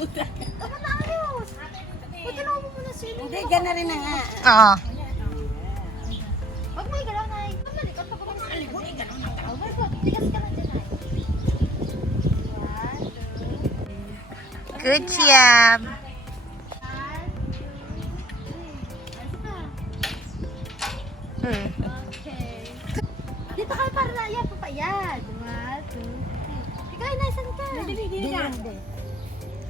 Tama na ayos. Pati na mo muna sila. Hindi, gana rin na nga. Oo. Huwag mo igalaw na. Malikat pa pa. Ay, huwag igalaw na. Oh my God, tigas ka na dyan ay. 1, 2, 3. Good job. Okay. Dito kayo para na yan, papayad. 1, 2, 3. Ikaw, nasan ka? Hindi ka.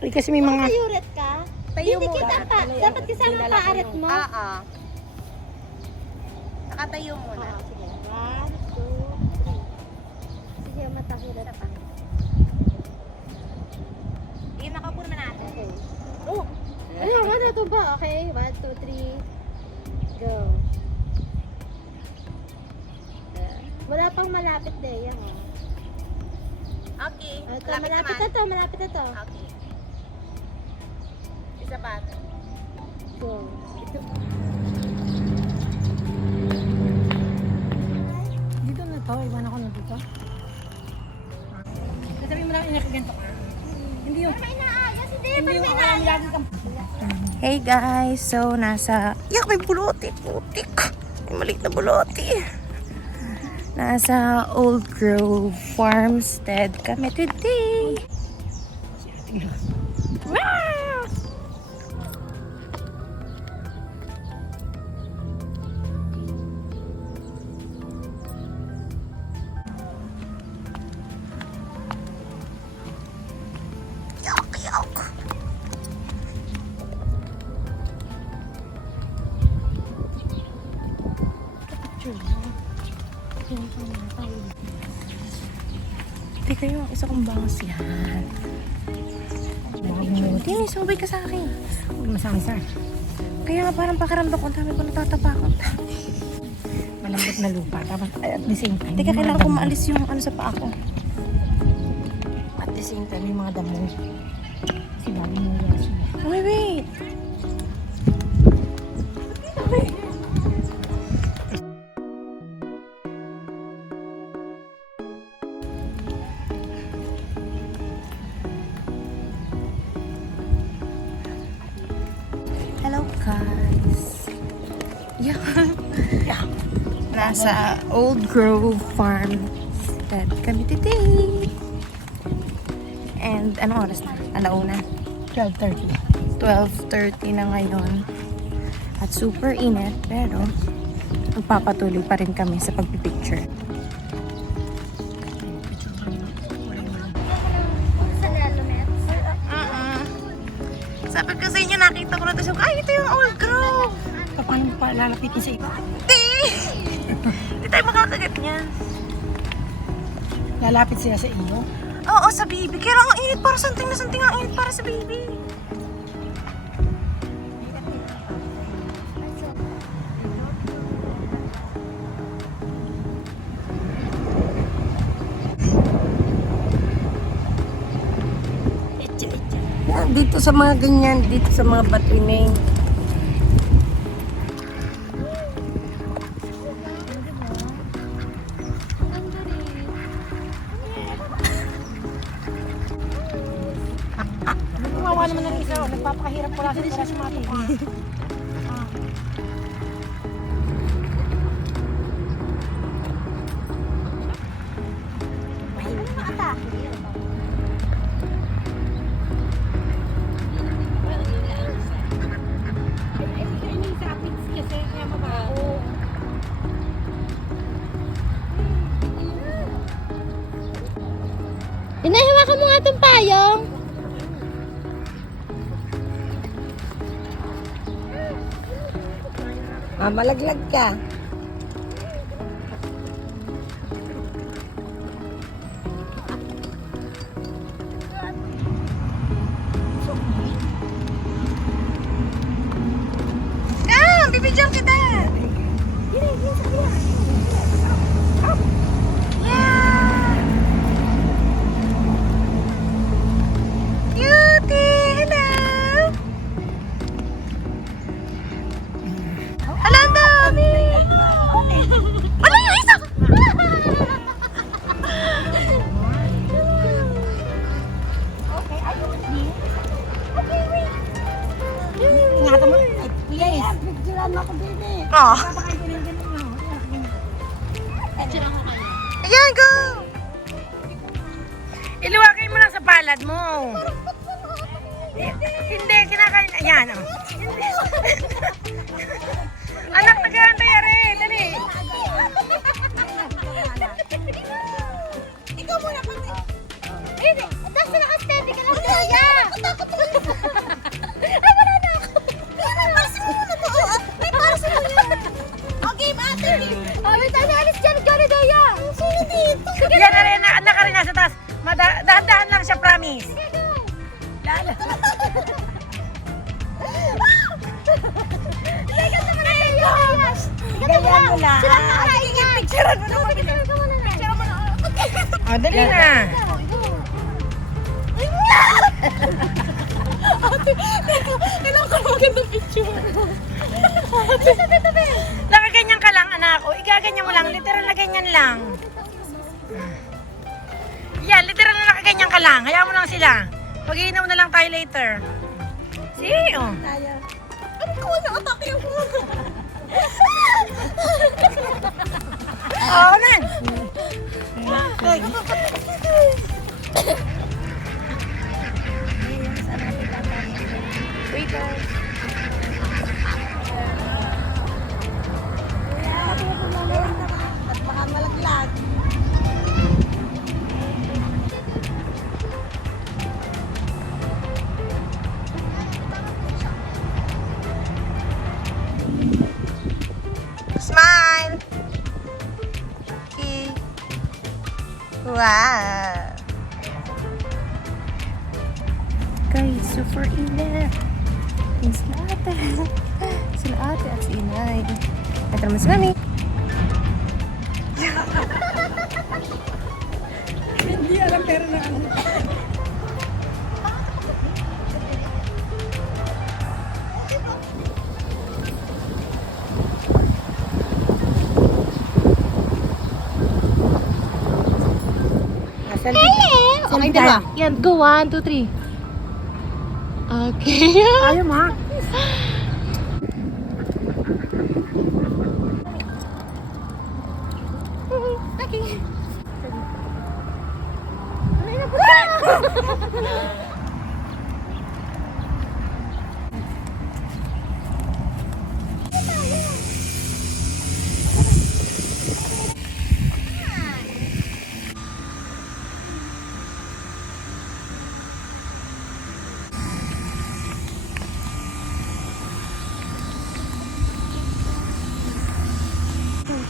Ay, kasi may mga... Tayuret ka? Hindi kita pa. Dapat kasama ang paaret mo. Oo. Nakatayo muna. Sige. 1, 2, 3. Sige, matahirat pa. Sige, nakapuro na natin. Okay. Oh! Ayun, 1 2 ba? Okay. 1, 2, 3. Go. Wala pang malapit din. Yan. Okay. Ito, malapit na to. Malapit na to. Okay. Isa pa. Go. Dito na to, iwan ako na dito. Sasabihin mo lang inakaganto ka. Hindi yung... May naayos. Hindi. Hindi yung ang lagi kang... Hey guys, so nasa... Yak, may buluti. Putik. May maliit na buluti. Nasa Old Grove Farmstead kami today. Wow! Yuck, yuck. Teka yung isa kong bangas yan. Hindi, subay ka sa akin. Huwag masangsa. Kaya nga parang pakiramdam ko, ang dami ko natatapakan. Malambot na lupa. Tapos at the same time, Teka, may mga kailangan ko damo. maalis yung ano sa paa ko. At the same time, may mga damo. Si Bali mo yan siya. Oh, wait. Hello guys. Yeah. Nasa Old Grove Farmstead kami today. And ano oras na? Alauna. 12:30. 12:30 na ngayon. At super init, pero magpapatuloy pa rin kami sa pagpipicture. Sa Lelomets. Sabi ko sa inyo, nakita ko na ito. Ay, ito yung Old Grove! Paano mo pa lalapitin sa iba? Hindi! Hindi tayo makakagat niyan. Lalapit sila sa iyo. Oo, sa baby. Kaya lang ang init para santing na santing ang init para sa baby. Dito sa mga ganyan, dito sa mga batuning. Kawawa naman ng isa. Nagpapakahirap pala sa matuka. Inahiwakan mo nga itong payong. Malaglag ka. Bibidyan kita! Yeah! Cutie! Hello! Hello, dami! oh. Picture ako kayo. Ayan, go! Iluwakay mo lang sa palad mo. Hindi, kinakain. Ayan, oh. Anak, nag-aantay, are. Dali. Ikaw muna pati. Hindi. Tapos naka-steady ka lang. Kaya. Ay, wala na ako. Parsin mo muna to. May parsin mo yan. Okay, ate. Ay, tayo alis dyan. Gano'n Daya. Sino dito? Yan, are. Anak ka rin nasa taas. Dahan-dahan lang siya, promise. Lala. Ganyan mo lang. Sila nakakain yan. Picturean mo naman. Picture mo na. O, dali na. Kailangan ko maganda picture. Nakaganyan ka lang, anak. O, igaganyan mo lang. Literal na ganyan lang. Yan, literal na nakaganyan ka lang. Hayaan mo lang sila. Mag-iinaw na lang tayo later. See? Oh. Ano ko na atake ako? Oo, man. Wait, At baka malaglag. Smile. Okay. Wow. Guys, super init. Yung sila ate. Sila ate at si inay. Ito naman si mami. Hindi alam pero na ano. Okay, diba? Yan, go. 1, 2, 3. Okay. Ayaw ma. Okay.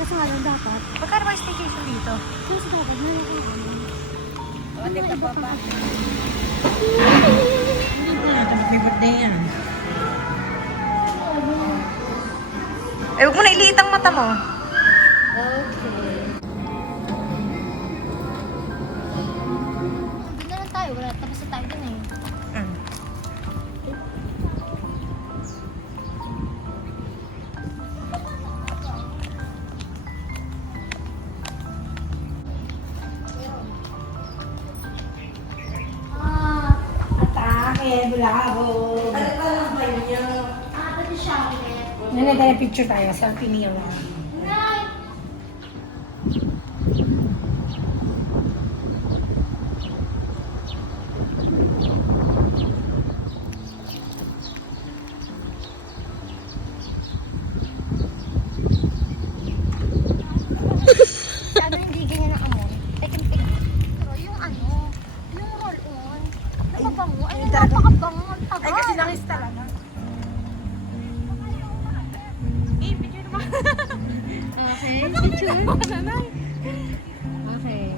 Kasi nga lang dapat. Magkano ba yung staycation dito? Kasi dapat meron ko. Happy birthday yan. Eh, huwag mo na iliit ang mata mo. Okay. Doon na lang tayo. Wala. Tapos na tayo dun eh. Atake, bulabo. Ano ba lang ba niyo? Pati chocolate. Nene, tayo picture tayo. Selfie niyo lang. Nay! Ano hindi ganyan ang amoy? Tekin-tekin. Pero yung ano, yung roll-on, nakabango. Ay, napakabango. Ang tagal. Ay, kasi langis talaga. Eh, picture naman. Okay, picture. Okay.